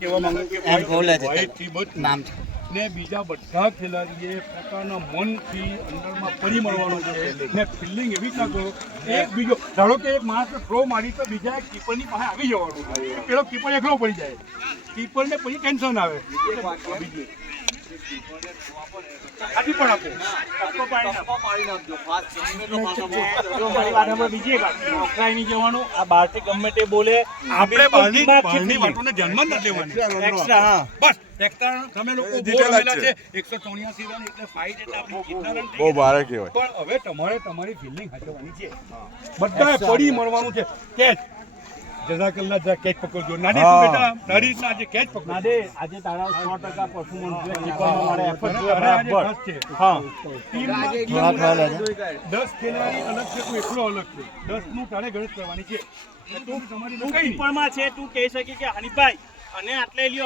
કેવા માંગુ કે એમ બોલે છે વાઇટથી બચ નામ છે ને બીજા બધા ખેલાડીએ પોતાના મનથી અંદરમાં પડી મળવાનું છે ને ફિલ્ડિંગ એવી રીતના કરો એક બીજો ધારો કે એક માણસ થ્રો મારી તો બીજા એક કીપરની પાસે આવી જવાનું પેલો કીપર એકલો પડી જાય કીપરને પછી ટેન્શન આવે આથી પણ આપો બીજી એક ઓફલાઈન નહીં જવાનું આ બહારથી ગમે તે બોલે આપણે બહારની વાતોને ધ્યાનમાં નથી લેવાની એક્સ્ટ્રા હા બસ એક્સ્ટ્રા તમે લોકો બહુ રમેલા છે 184 રન એટલે ફાઇટ એટલે આપણે કેટલા રન બહુ ભારે કહેવાય પણ હવે તમારે તમારી ફિલ્ડિંગ હાચવવાની છે બધાએ પડી મળવાનું છે કેચ જઝાકલ્લા જા કેચ પકડજો નાડી તું બેટા તારી રીતના આજે કેચ પકડ નાડે આજે તારા 100% પરફોર્મન્સ છે કીપરમાં મારે એફર્ટ જોઈએ આજે બરાબર 10 છે હા ટીમમાં થોડા થોડા લેજે 10 ખેલાડી અલગ છે તું એકલો અલગ છે 10 નું તારે ગણત કરવાની છે તું તમારી કઈ કીપરમાં છે તું કહી શકી કે હનીફભાઈ અને આટલે લ્યો